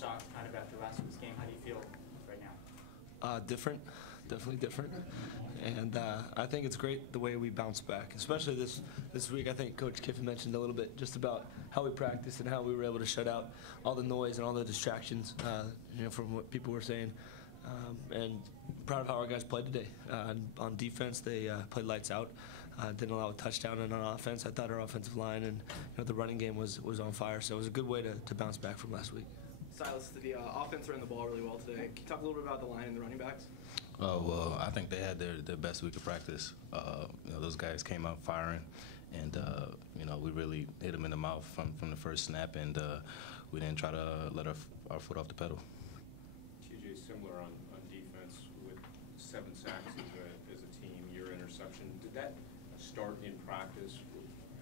shocked kind of after last week's game. How do you feel right now? Different, definitely different, and I think it's great the way we bounce back, especially this week. I think Coach Kiffin mentioned a little bit just about how we practiced and how we were able to shut out all the noise and all the distractions, from what people were saying. And proud of how our guys played today. On defense, they played lights out. Didn't allow a touchdown, and on offense, I thought our offensive line and the running game was on fire. So it was a good way to bounce back from last week. Silas, the offense ran the ball really well today. Can you talk a little bit about the line and the running backs? Oh, well, I think they had their best week of practice. Those guys came out firing, and we really hit them in the mouth from the first snap, and we didn't try to let our foot off the pedal. TJ, similar on defense with 7 sacks as a team, your interception. Did that start in practice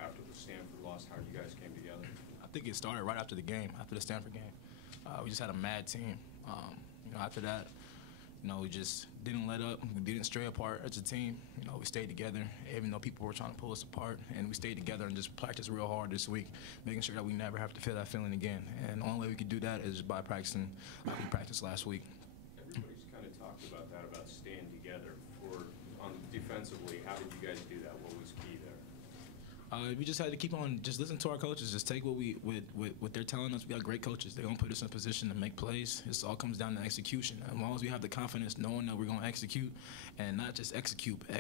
after the Stanford loss? How you guys came together? I think it started right after the game, after the Stanford game. We just had a mad team. After that, we just didn't let up. We didn't stray apart as a team. We stayed together, even though people were trying to pull us apart. And we stayed together and just practiced real hard this week, making sure that we never have to feel that feeling again. And the only way we could do that is by practicing like we practiced last week. Everybody's kind of talked about that, about staying together. Defensively, how did you guys do that? What was key there? We just had to keep on just listening to our coaches, just take what they're telling us. We got great coaches. They're going to put us in a position to make plays. It all comes down to execution. As long as we have the confidence knowing that we're going to execute, and not just execute, but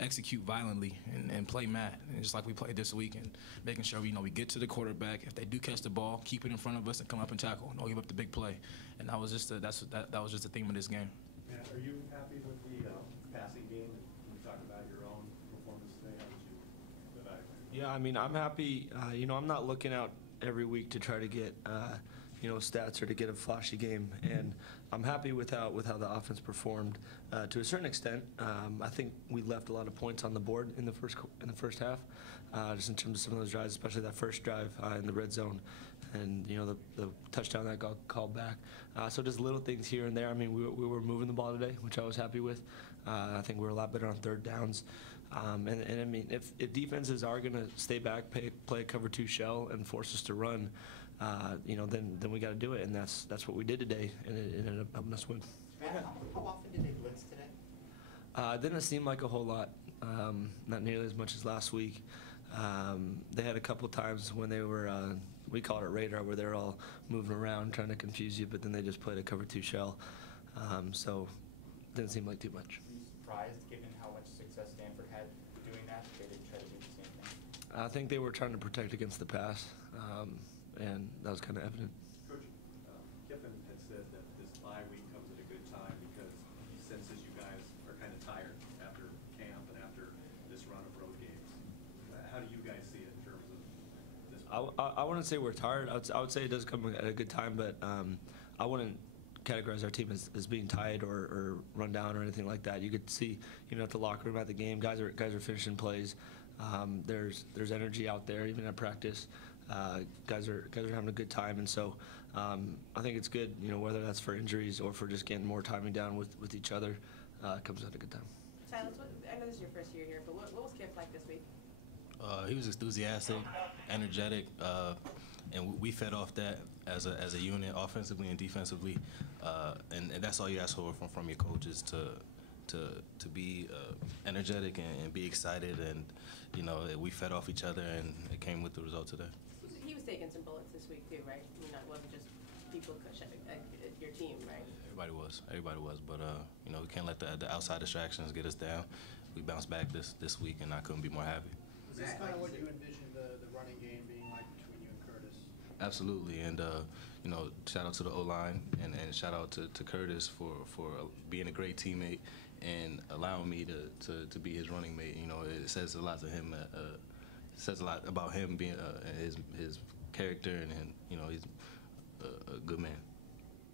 execute violently and play mad, and just like we played this week, and making sure we get to the quarterback. If they do catch the ball, keep it in front of us and come up and tackle. Don't give up the big play. And that was just that was just the theme of this game. Matt, are you happy with the passing game? Can you talk about your own performance today? How did you evaluate? Yeah, I mean, I'm happy. I'm not looking out every week to try to get, stats or to get a flashy game. And I'm happy with how the offense performed to a certain extent. I think we left a lot of points on the board in the first half, just in terms of some of those drives, especially that first drive in the red zone, and the touchdown that got called back. So just little things here and there. I mean, we were moving the ball today, which I was happy with. I think we were a lot better on third downs. And I mean, if defenses are going to stay back, play a cover 2 shell, and force us to run, then we got to do it, and that's what we did today, and it ended up helping us win. Matt, how often did they blitz today? It didn't seem like a whole lot, not nearly as much as last week. They had a couple times when they were, we call it a radar, where they're all moving around trying to confuse you, but then they just played a cover 2 shell, so it didn't seem like too much. Were you surprised, given how much success Stanford had doing that, they didn't try to do the same thing? I think they were trying to protect against the pass, and that was kind of evident. Coach, Kiffin had said that this bye week comes at a good time because he senses you guys are kind of tired after camp and after this run of road games. How do you guys see it in terms of this? I wouldn't say we're tired. I would say it does come at a good time, but I wouldn't categorize our team as being tired or run down or anything like that. You could see, at the locker room, at the game, guys are finishing plays. There's energy out there, even at practice. Guys are having a good time, and so I think it's good. Whether that's for injuries or for just getting more timing down with each other, it comes at a good time. Silas, I know this is your first year here, but what was Kiff like this week? He was enthusiastic, energetic, and we fed off that as a unit, offensively and defensively. And that's all you ask for from your coaches, to be energetic and be excited, and we fed off each other, and it came with the result today. He was taking some bullets this week too, right? I mean, that wasn't just people your team, right? Everybody was, but we can't let the outside distractions get us down. We bounced back this week, and I couldn't be more happy. Is this kind of what you envisioned the running game being like between you and Curtis? Absolutely, and shout out to the O-line, and shout out to Curtis for being a great teammate and allowing me to be his running mate. It says a lot to him. It says a lot about him being his character, and he's a good man.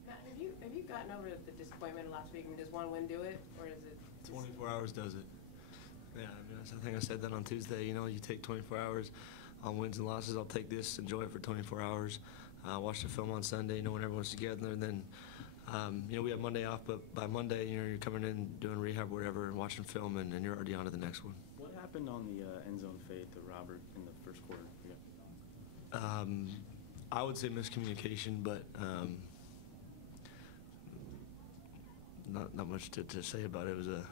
Matt, have you gotten over the disappointment last week? I mean, does one win do it, or is it? 24 hours does it. Yeah, I think I said that on Tuesday. You take 24 hours on wins and losses. I'll take this, enjoy it for 24 hours. Watch the film on Sunday, when everyone's together, and then we have Monday off, but by Monday, you're coming in, doing rehab, whatever, and watching film, and you're already on to the next one. What happened on the end zone fade to Robert in the first quarter? I would say miscommunication, but not much to say about it. It was a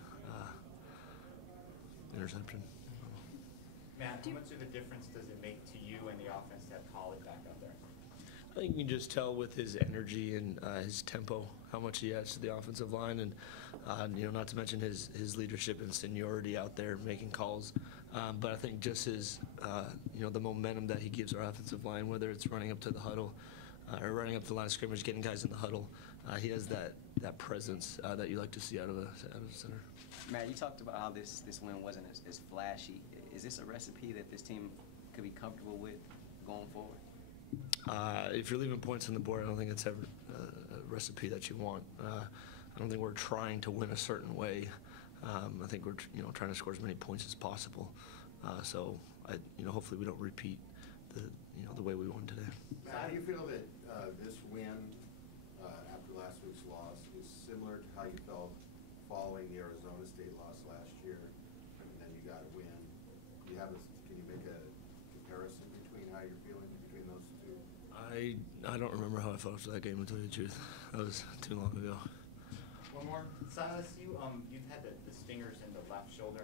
interception. Matt, how much of a difference does it make to you and the offense to have Collie back out there? I think you can just tell with his energy and his tempo how much he adds to the offensive line, and not to mention his leadership and seniority out there making calls. But I think just his the momentum that he gives our offensive line, whether it's running up to the huddle or running up to the line of scrimmage, getting guys in the huddle, he has that presence that you like to see out of the center. Matt, you talked about how this win wasn't as flashy. Is this a recipe that this team could be comfortable with going forward? If you're leaving points on the board, I don't think it's ever a recipe that you want. I don't think we're trying to win a certain way. I think we're trying to score as many points as possible. So hopefully we don't repeat the way we won today. Matt, how do you feel that this win after last week's loss is similar to how you felt following the Arizona State loss last year, and then you got a win? Can you make a comparison between how you're feeling between those two? I don't remember how I felt after that game, to tell you the truth. That was too long ago. One more. Silas, you've had the stingers in the left shoulder and